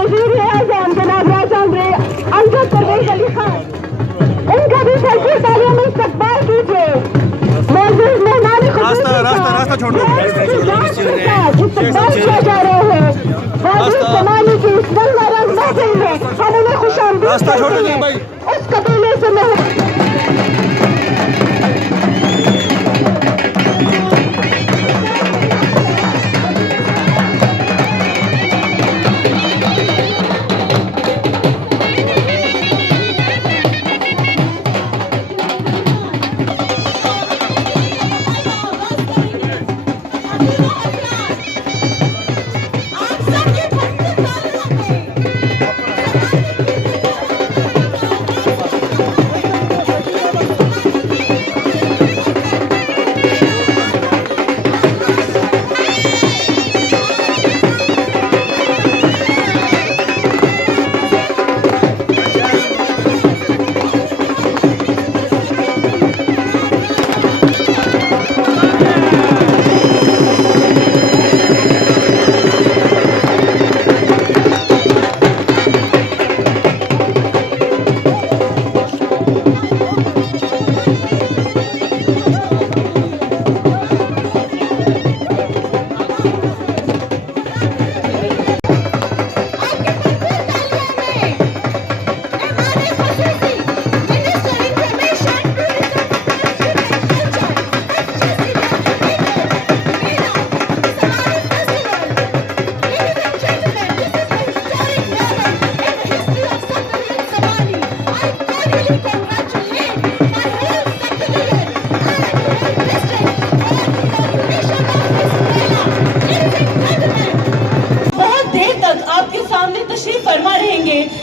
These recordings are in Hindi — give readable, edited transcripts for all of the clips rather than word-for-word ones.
वज़ीर आज़म जनाब राजा अमजद परवेज अली खान, उनका भी भरपूर तालियों में इस्तकबाल कीजिए। मौजूद मेहमान रास्ता छोड़ दो, इस्तकबाल किया जा रहे हैं। जमाने की इस रंगारंग महफिल में हम उन्हें खुशामदीद कहते हैं। उस कबीले से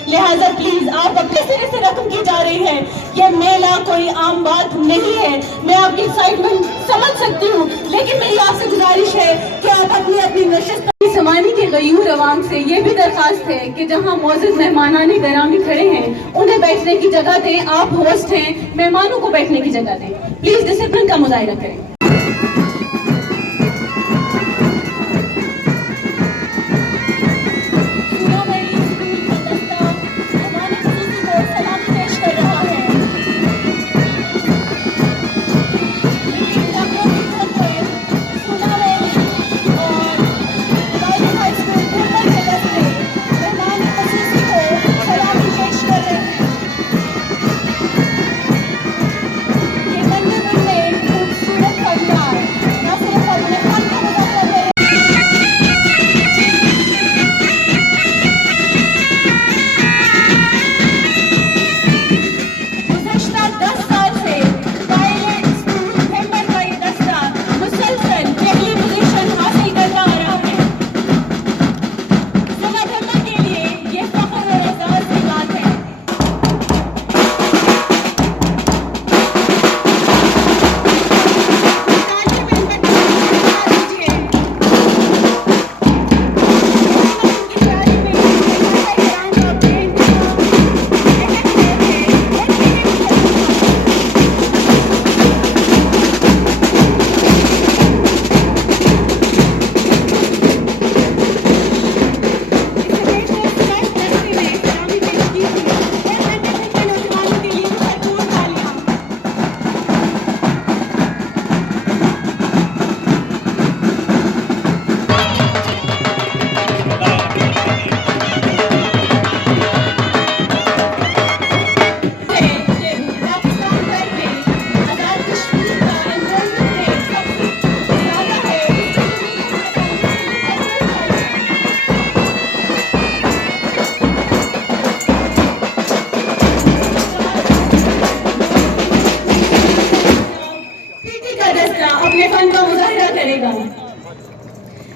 लिहाजा प्लीज आप अपने सिरे से रकम की जा रही है। ये मेला कोई आम बात नहीं है। मैं आपकी एक्साइटमेंट समझ सकती हूँ, लेकिन मेरी आपसे गुजारिश है कि आप अपनी अपनी नशिस्त समानी के गयूर अवाम से ये भी दरखास्त है कि जहाँ मौजूद मेहमानाने गरामी खड़े हैं उन्हें बैठने की जगह दें। आप होस्ट हैं, मेहमानों को बैठने की जगह दें। प्लीज डिसिप्लिन का मुजाहिरा करें।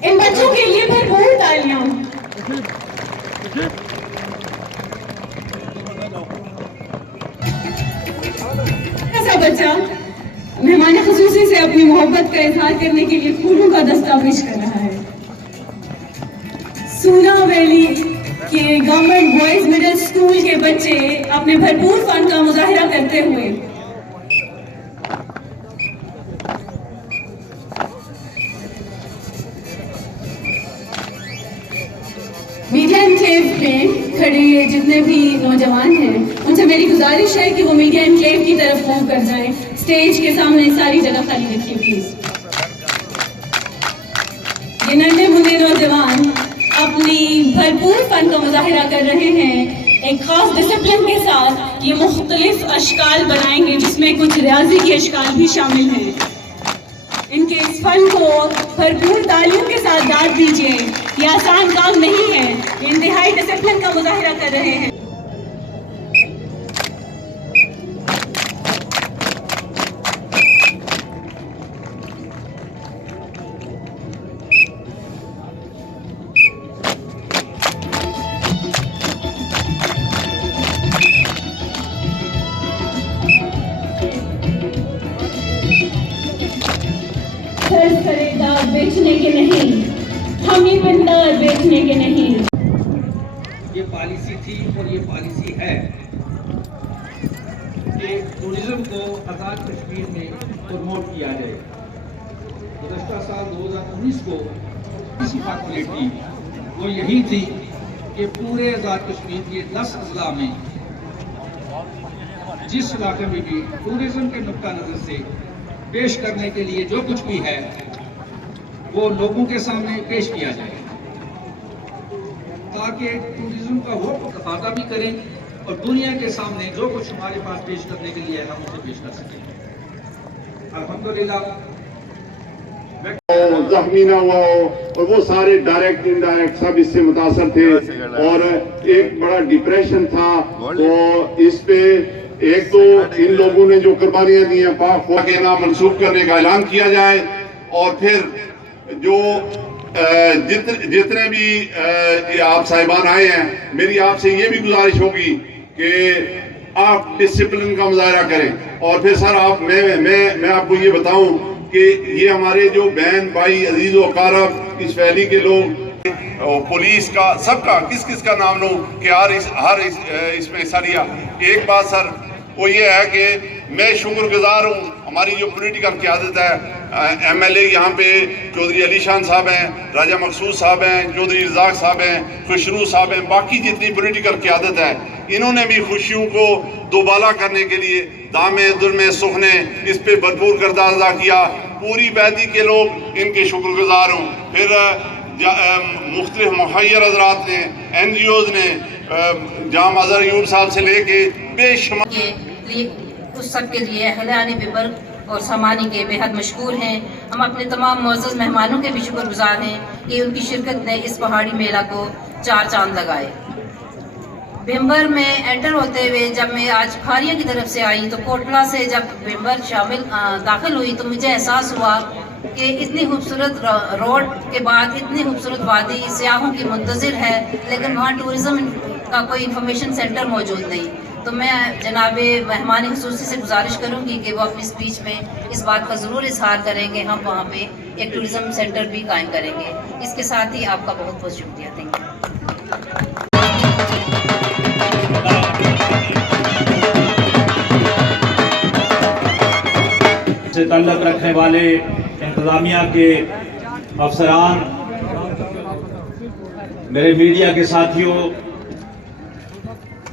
इन बच्चों के लिए भरपूर तालियां। ऐसा बच्चा मेहमान खुसूसी से अपनी मोहब्बत का इजहार करने के लिए फूलों का दस्ता पेश कर रहा है। सूना वैली के गवर्नमेंट बॉयज मिडिल स्कूल के बच्चे अपने भरपूर फन का मुजाहिरा करते हुए Retentive में खड़े जितने भी नौजवान हैं उनसे मेरी गुजारिश है कि वो मीडिया एनक्लेव की तरफ मूव कर जाएं। स्टेज के सामने सारी जगह खाली रखिए प्लीज। ये नन्हे मुन्ने नौजवान अपनी भरपूर फन का मुजाहिरा कर रहे हैं। एक खास डिसिप्लिन के साथ ये मुख्तलिफ अशकाल बनाएंगे जिसमें कुछ रियाजी के अशकाल भी शामिल हैं। इनके इस फन को भरपूर तालियों के साथ दाद दीजिए। ये आसान काम नहीं है, ये इंतहाई डिसिप्लिन का मुजाहिरा कर रहे हैं। खरीदार बेचने के नहीं, हम ही पिंडार बेचने के नहीं। ये पॉलिसी थी और ये पॉलिसी है कि टूरिज्म को आज़ाद कश्मीर में प्रमोट किया जाए। गुज़श्ता साल 2019 को इसी फार्मूलेट थी वो यही थी कि पूरे आज़ाद कश्मीर के 10 अजला में जिस इलाके में भी टूरिज्म के नुक्ता नज़र से पेश करने के लिए जो कुछ भी है वो लोगों के सामने पेश किया जाए ताकि टूरिज्म का वो तकाज़ा भी करें और दुनिया के सामने जो कुछ हमारे पास पेश करने के लिए हम उसे पेश कर सकें। अल्हम्दुलिल्लाह जख्मी ना हुआ हो और वो सारे डायरेक्ट इनडायरेक्ट सब इससे मुतासर थे और एक बड़ा डिप्रेशन था। तो इस पे एक तो इन लोगों ने जो कुर्बानियां दी हैं पाक फौज के नाम मंसूब करने का ऐलान किया जाए और फिर जो जितने भी आप साहिबान आए हैं मेरी आपसे ये भी गुजारिश होगी कि आप डिसिप्लिन का मुजाहरा करें। और फिर सर आप मैं आपको ये बताऊं कि ये हमारे जो बहन भाई अजीज व अकारब इस वैली के लोग पुलिस का सबका किस किस का नाम लूं कि हर इसमें हिस्सा लिया। एक बात सर वो ये है कि मैं शुक्रगुजार हूँ हमारी जो पॉलिटिकल क़यादत है। एमएलए यहाँ पे चौधरी अली शान साहब हैं, राजा मकसूद साहब हैं, चौधरी रज़ाक साहब हैं, खुशरू साहब हैं, बाकी जितनी पॉलिटिकल क़यादत है इन्होंने भी खुशियों को दोबाला करने के लिए दामे दुर्मे सुख ने इस पे भरपूर किरदार अदा किया। पूरी वैदी के लोग इनके शुक्रगुजार हूँ। फिर मुख्तलिफ मुहैयर हज़रात ने NGOs ने जाम अज़हर यूब साहब से लेके बेशुमार के लिए उस सब के लिए अहले बिबर और सामानी के बेहद मशहूर हैं। हम अपने तमाम मुअज़्ज़ज़ मेहमानों के भी शुक्रगुजार हैं कि उनकी शिरकत ने इस पहाड़ी मेला को 4 चांद लगाए। भिम्बर में एंटर होते हुए जब मैं आज खारिया की तरफ से आई तो कोटला से जब भिम्बर दाखिल हुई तो मुझे एहसास हुआ कि इतनी खूबसूरत रोड के बाद इतनी खूबसूरत वादी सियाहों की मुंतज़िर है लेकिन वहाँ टूरिज़्म का कोई इंफॉर्मेशन सेंटर मौजूद नहीं। तो मैं जनाबे मेहमान खुसूसी से गुजारिश करूँगी कि वो अपनी स्पीच में इस बात का ज़रूर इजहार करेंगे हम वहाँ पे एक टूरिज़्म सेंटर भी कायम करेंगे। इसके साथ ही आपका बहुत बहुत शुक्रिया। Thank you. से ताल्लुक़ रखने वाले इंतज़ामिया के अफसरान, मेरे मीडिया के साथियों,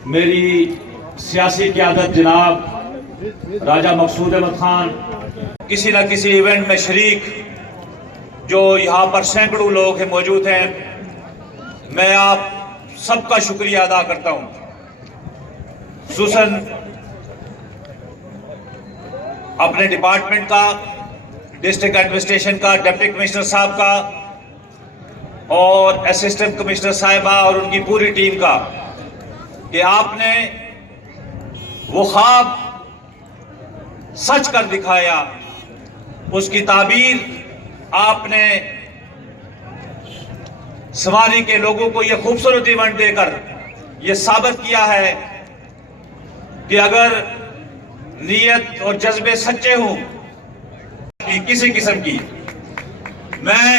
मेरी सियासी क़यादत जनाब राजा मकसूद अहमद खान, किसी न किसी इवेंट में शरीक जो यहाँ पर सैकड़ों लोग हैं मौजूद हैं, मैं आप सबका शुक्रिया अदा करता हूँ। खुसूसन अपने डिपार्टमेंट का, डिस्ट्रिक्ट एडमिनिस्ट्रेशन का, डिप्टी कमिश्नर साहब का और असिस्टेंट कमिश्नर साहिबा और उनकी पूरी टीम का कि आपने वो ख्वाब सच कर दिखाया, उसकी ताबीर आपने सवारी के लोगों को ये खूबसूरत इवेंट देकर ये साबित किया है कि अगर नीयत और जज्बे सच्चे हों किसी किस्म की, मैं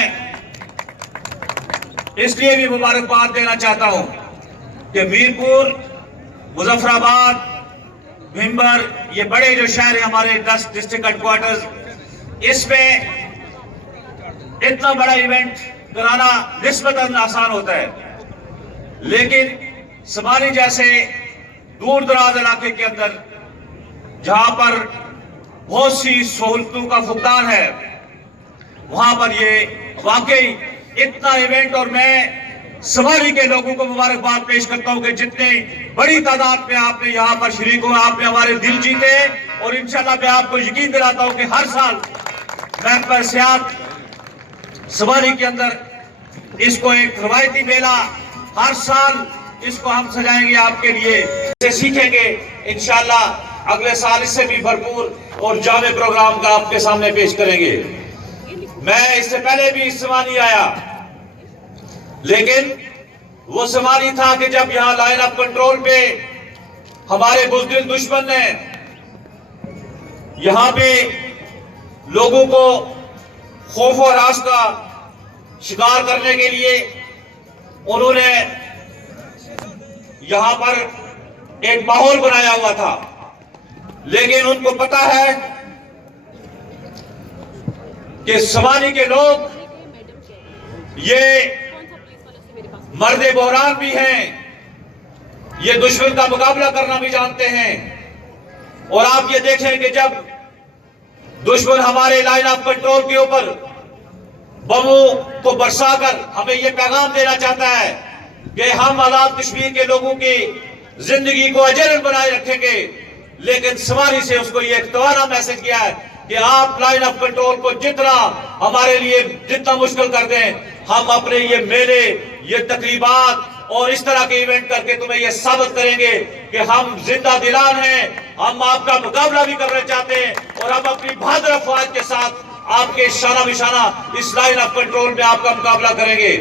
इसलिए भी मुबारकबाद देना चाहता हूं कि मीरपुर, मुजफ्फराबाद, भिम्बर, ये बड़े जो शहर हैं हमारे 10 डिस्ट्रिक्ट हेडक्वार्टर्स, इसमें इतना बड़ा इवेंट कराना निस्बतन आसान होता है। लेकिन समानी जैसे दूर दराज इलाके के अंदर जहां पर बहुत सी सहूलतों का फुकदान है, वहां पर ये वाकई इतना इवेंट, और मैं समानी के लोगों को मुबारकबाद पेश करता हूं कि जितने बड़ी तादाद में आपने यहाँ पर शरीक हुआ, आपने हमारे दिल जीते। और इंशाल्लाह मैं आपको यकीन दिलाता हूं कि हर साल महकमा सियाहत समानी के अंदर इसको एक रवायती मेला, हर साल इसको हम सजाएंगे आपके लिए, इसे सीखेंगे इंशाल्लाह। अगले साल इससे भी भरपूर और जामे प्रोग्राम का आपके सामने पेश करेंगे। मैं इससे पहले भी इस समानी आया, लेकिन वो समानी था कि जब यहां लाइन ऑफ कंट्रोल पे हमारे बुज़दिल दुश्मन ने यहां पे लोगों को खौफ और हरास का शिकार करने के लिए उन्होंने यहां पर एक माहौल बनाया हुआ था। लेकिन उनको पता है कि समानी के लोग ये मर्दे बहरान भी हैं, ये दुश्मन का मुकाबला करना भी जानते हैं। और आप ये देखें कि जब दुश्मन हमारे लाइन ऑफ कंट्रोल के ऊपर बमों को बरसाकर हमें यह पैगाम देना चाहता है कि हम आजाद कश्मीर के लोगों की जिंदगी को अजरन बनाए रखेंगे, लेकिन समानी से उसको ये तवाना मैसेज किया है कि आप लाइन ऑफ कंट्रोल को जितना हमारे लिए जितना मुश्किल कर दें, हम अपने ये मेले, ये तकरीबात और इस तरह के इवेंट करके तुम्हें ये साबित करेंगे कि हम जिंदा दिलान हैं, हम आपका मुकाबला भी करना चाहते हैं और हम अपनी बहादुर अफवाज के साथ आपके शाना बिशाना इस लाइन ऑफ कंट्रोल में आपका मुकाबला करेंगे।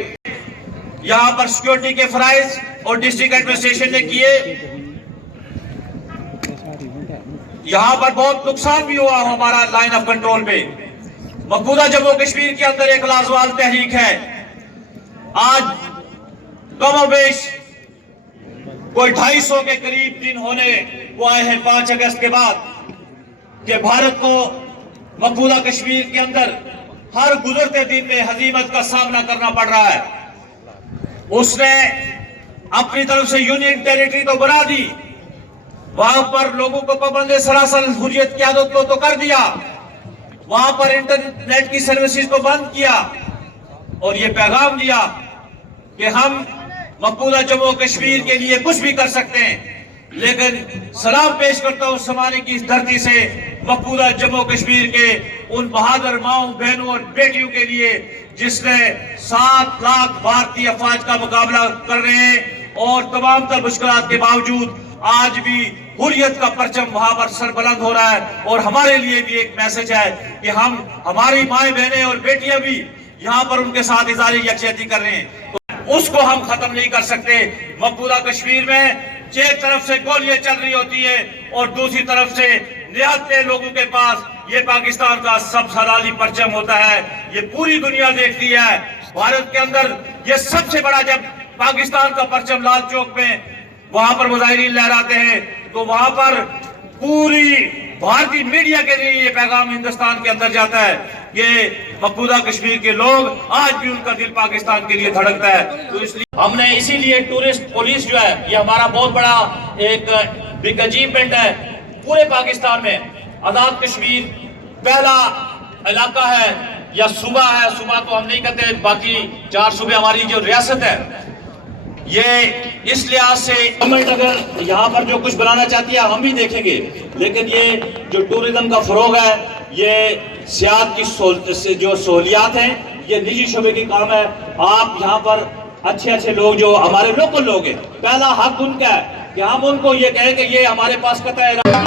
यहाँ पर सिक्योरिटी के फराइज और डिस्ट्रिक्ट एडमिनिस्ट्रेशन ने किए, यहाँ पर बहुत नुकसान भी हुआ हमारा लाइन ऑफ कंट्रोल में। मकबूजा जम्मू कश्मीर के अंदर एक लाजवाब तहरीक है। आज कमोबेश कोई 250 के करीब दिन होने को आए हैं 5 अगस्त के बाद कि भारत को मकबूजा कश्मीर के अंदर हर गुजरते दिन में हजीमत का सामना करना पड़ रहा है। उसने अपनी तरफ से यूनियन टेरिटरी तो बना दी, वहां पर लोगों को पाबंदी सरासर हुर्रियत की आदत को तो कर दिया, वहां पर इंटरनेट की सर्विसेज को बंद किया और ये पैगाम दिया कि हम मकबूजा जम्मू कश्मीर के लिए कुछ भी कर सकते हैं। लेकिन सलाम पेश करता हूं समानी की इस धरती से मकबूजा जम्मू कश्मीर के उन बहादुर माओं, बहनों और बेटियों के लिए जिसने 7 लाख भारतीय अफवाज का मुकाबला कर रहे हैं और तमाम तर मुश्किलात के बावजूद आज भी हुर्रियत का परचम वहां पर सरबुलंद हो रहा है। और हमारे लिए भी एक मैसेज है कि हम, हमारी माएं, बहनें और बेटियां भी यहाँ पर उनके साथ इज़हार यकजहती कर रहे हैं, तो उसको हम खत्म नहीं कर सकते। मकबूजा कश्मीर में एक तरफ से गोलियां चल रही होती है और दूसरी तरफ से निहत्ते लोगों के पास ये पाकिस्तान का सब हलाली परचम होता है। ये पूरी दुनिया देखती है। भारत के अंदर ये सबसे बड़ा, जब पाकिस्तान का परचम लाल चौक में वहां पर मुजाहिरीन लहराते हैं तो वहां पर पूरी भारतीय मीडिया के लिए ये पैगाम हिंदुस्तान के अंदर जाता है कि मकबूजा कश्मीर के लोग, आज भी उनका दिल पाकिस्तान के लिए धड़कता है। तो इसलिए हमने इसीलिए टूरिस्ट पुलिस जो है, ये हमारा बहुत बड़ा एक बिग अचीवमेंट है पूरे पाकिस्तान में। आजाद कश्मीर पहला इलाका है या सूबा है, सूबा तो हम नहीं कहते, बाकी 4 सूबे हमारी जो रियासत है, ये इस लिहाज से गवर्नमेंट अगर यहाँ पर जो कुछ बनाना चाहती है हम भी देखेंगे, लेकिन ये जो टूरिज्म का फरोग है, ये सियाहत की जो सहूलियात हैं, ये निजी शोबे की काम है। आप यहाँ पर अच्छे अच्छे लोग जो हमारे लोकल लोग हैं, पहला हक उनका है कि हम उनको ये कहें कि ये हमारे पास कतई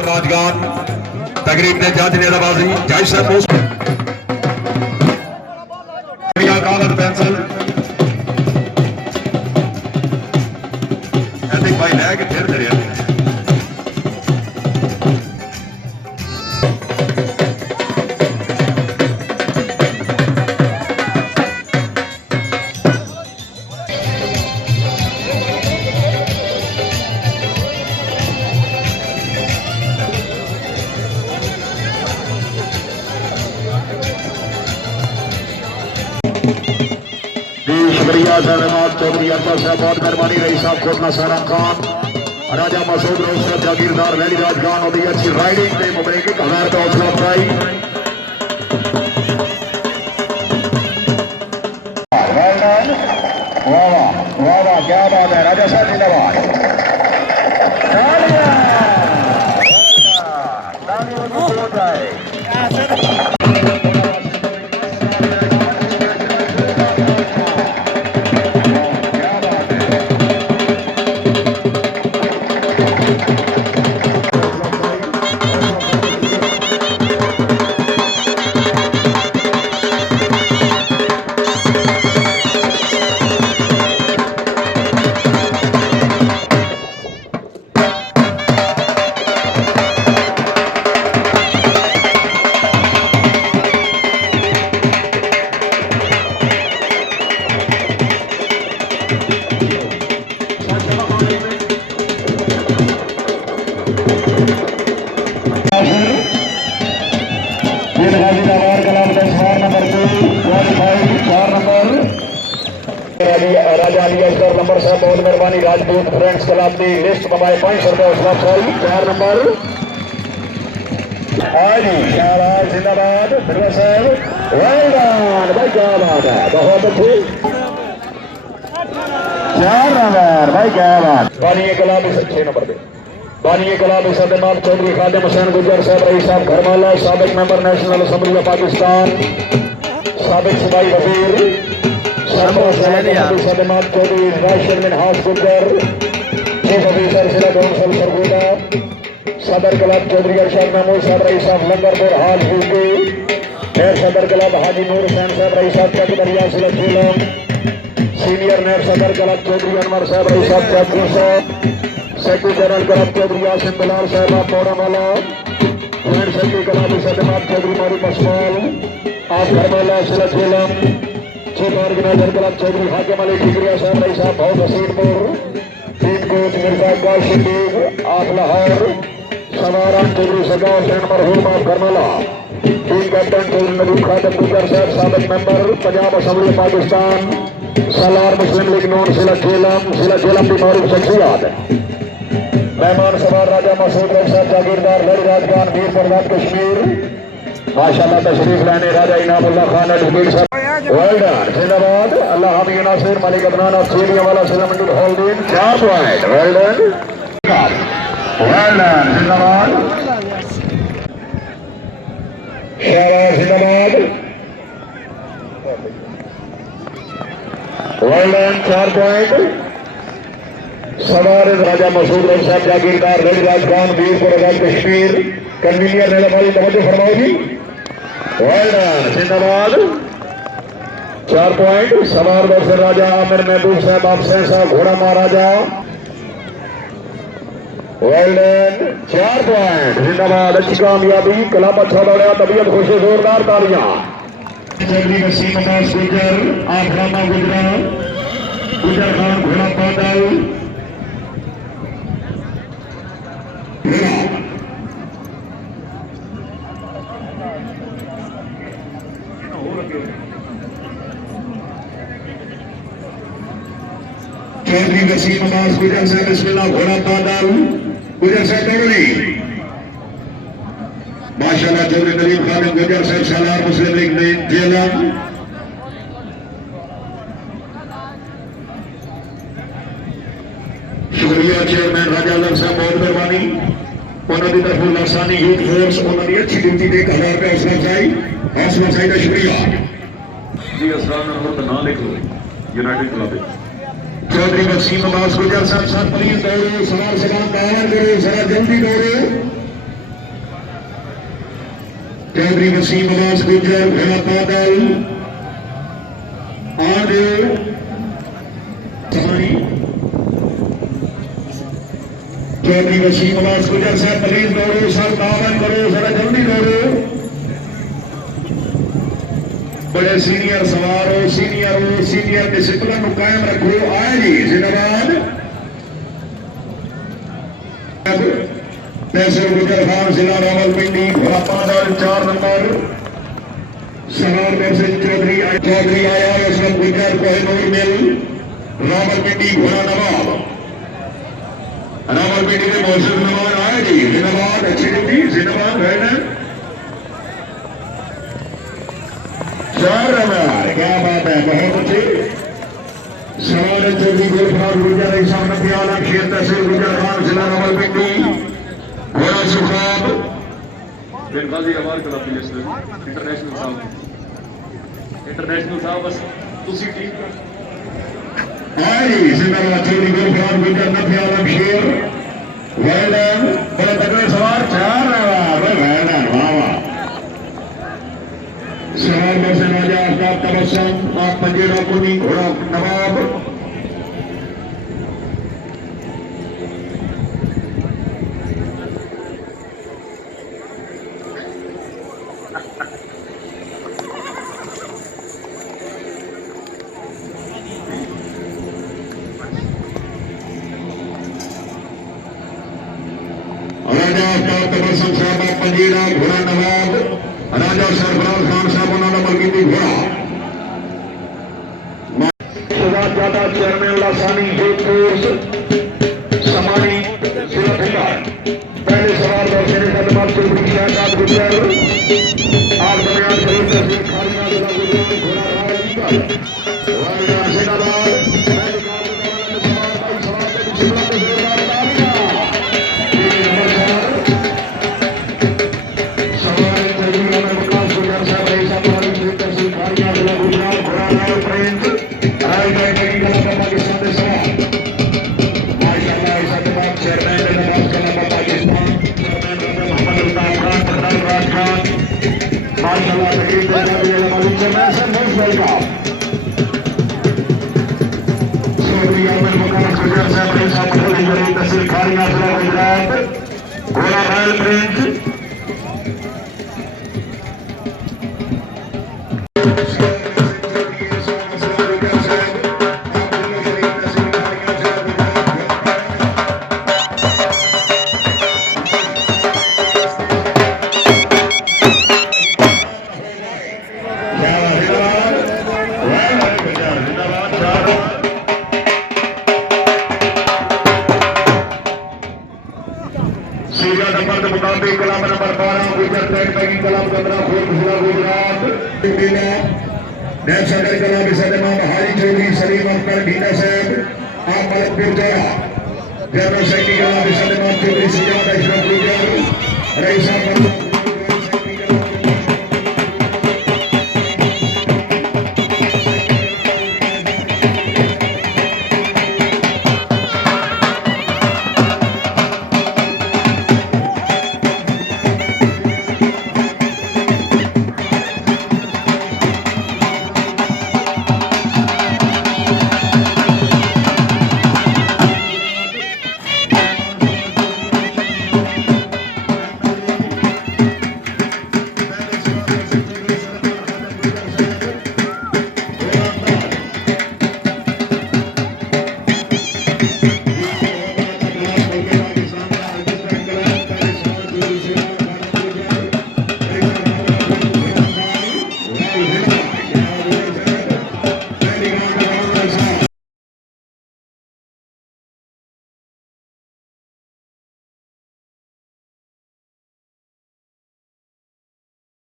राजगान तकरीब ने जज ने नवाजी जज साहब कागज पेंसिल ऐसे भाई लैके फिर दरिया शुक्रिया धन्यवाद चौधरी अरफा साहब बहुत मेहरबानी रही साहब खोटना सारा खान राजा मसूद रोसर जागीरदार वैली राजगान और अच्छी राइडिंग के मुबरे की हमारे तो हौसला अफजाई वाह वाह वाह क्या बात है राजा साहब जिंदाबाद राजा अली असगर नंबर साहब बहुत मेहरबानी राजपूत फ्रेंड्स क्लब की लिस्ट बबाए 500 रुपये हौसला अफजाई 4 नंबर शाहबाज जिंदाबाद फिर साहब वेल डन भाई क्या बात है बहुत अच्छी 4 नंबर भाई क्या बात बानी गुलाब 6 नंबर पे बानी गुलाब सदमाम चौधरी खादिम हुसैन गुजर साहब रही साहब घरमाला साबिक member national assembly of Pakistan साबिक सूबाई वजीर सदमाम चौधरी राशिद मिनहास गुजर चीफ ऑफिसर जिला कौंसिल सरगोदा सदर क्लब चौधरी अरशद महमूद साहब रही साहब लंगरपुर हाल यूपी नैब सदर क्लब हाजी नूर हुसैन साहब रही साहब चक दरिया जिला झेलम सीनियर नैब सदर क्लब चौधरी अनवर साहब रही साहब चक secretary general club Chaudhary Asim Bilal sahab पौड़ामाला फ्रेंड सेक्रेटरी क्लब सदमाम चौधरी मारूफ असमाल आप घरमाला जिला Jhelum chief organiser club Chaudhary Hakim Ali Thikriya sahab रही साहब बहुत हसीनपुर टीम कोच मिर्जा इकबाल सिद्दीक आप लाहौर सवारान चौधरी सजा हुसैन मरहूम आप घरमाला टीम कैप्टन चौधरी नबी खादम गुजर साहब साबिक मेंबर पंजाब असम्बली पाकिस्तान सालार मुस्लिम लीग नून जिला झेलम की मारूफ शख्सियत मेहमान सवार राजा मसूद साहब जागीरदार लड़ी राजगान वीर प्रताप कश्मीर माशाल्लाह तशरीफ लाने राजा इनामुल्लाह खान एडवोकेट साहब वेल डन जिंदाबाद अल्लाह हम नासिर मलिक अदनान और सीनियर वाला सलामुद्दीन हॉलदीन 4 पॉइंट वेल डन जिंदाबाद शाहबाज जिंदाबाद वेल डन 4 पॉइंट सवार राजा मसूद साहब जागीरदार रेड राजगान वीरपुर आजाद कश्मीर कन्वीनियर ने हमारी तवज्जो फरमाओ जी वेल डन जिंदाबाद 4 पॉइंट सवार बक्सर राजा आमिर महबूब साहब आपसे साहब घोड़ा महाराजा वेल डन 4 पॉइंट जिंदाबाद अच्छी कामयाबी क्लब अच्छा दौड़ा तबीयत खुशी जोरदार तालियां चौधरी वसीम अब्बास गुजर आफरामा गुजर खान घोड़ा बादल चौधरी वसीम अब्बास गुजर साहब बिस्मिल्लाह घोड़ा बादल गुजर साहब तगड़ी माशाल्लाह चौधरी नदीम खान गुजर साहब सालार मुस्लिम लीग ने झेलम जिला चेयरमैन राजा आजम साहब बहुत मेहरबानी उन्होंने तरफ लासानी यूथ फोर्स उन्होंने अच्छी ड्यूटी दे 1000 रुपये हौसला अफजाई का शुक्रिया जी असरार नंबर तो ना लिख लो यूनाइटेड क्लब चौधरी वसीम अब्बास गुजर साहब साथ प्लीज दौड़ो सवाल सलाम दावर करो जरा जल्दी दौड़ो चौधरी वसीम अब्बास गुजर घोड़ा पैदल आज चौधरी वसीम अब्बास गुजर साहब प्लीज दौड़ो सर दावर करो जरा जल्दी दौड़ो बड़े सीनियर सवार हो सीनियर डिसिप्लिन को कायम रखो आए जी जिंदाबाद तहसील गुजर खान जिला रावलपिंडी घोड़ा पैदल 4 नंबर सवार तहसील चौधरी आया यशवंत गुजर कोहिनूर मिल रावलपिंडी घोड़ा नवाब रावलपिंडी में मौजूद नवाब आए जी जिंदाबाद अच्छी ड्यूटी जिंदाबाद है ना क्या बात है बहुत अच्छी सवाल चौधरी गुलफार गुजर इसाम नबी आलम शेर तहसील गुजर खान जिला रावलपिंडी घोड़ा सुखाब फिर गाजी अवार क्लब इंटरनेशनल साहब बस तुसी टीम आई जिंदाबाद चौधरी गुलफार गुजर नबी आलम शेर वेलन बड़े तगड़े सवार 4 वेलन वाह वाह सवाल में से राजा आफ्ताब तबस्सुम आप पंजेरा कुनी घोड़ा नवाब राजा आफ्ताब तबस्सुम साहब आप पंजेरा घोड़ा नवाब राजा सरफराज खान साहब उन्होंने मलकीती घोड़ा ज्यादा चेयरमैन लासानी यूथ फोर्स समानी जिला भिंडर पहले सवाल और मेरे खदमात चौधरी शहजाद गुजर आप दरमियान खरीद तहसील खारिया जिला गुजर घोड़ा तहसील खारिया जिला गुजरात घोड़ा रॉयल प्रिंस क्लब नंबर 12 गुजर पैकिंग क्लब कमरा खोल जिला गुजरात सदर क्लब सदमा बहारी चौधरी सलीम अख्तर ढीना साहब आप मलकपुर जोड़ा जनरल सेक्रेटरी क्लब सदमा चौधरी सुजात अशरफ गुजर रईसा